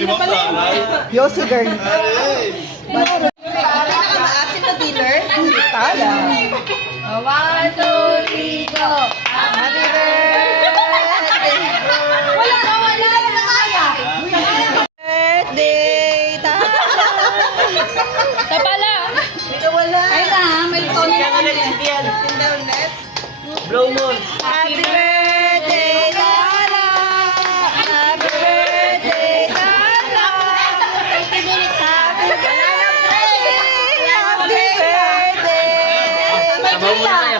Si Ma'am Lalay. Yossi girl. Pinaka-maasin na dealer. Tala. 1, 2, 3, go! Happy birthday. Wala na kaya. Birthday, Tala. Tapala. Wala. Ay na, may tone na kami. Blow mo. Happy birthday, Tala. Happy birthday, Tala. Happy birthday. Happy birthday. Sabaw mo na kayo.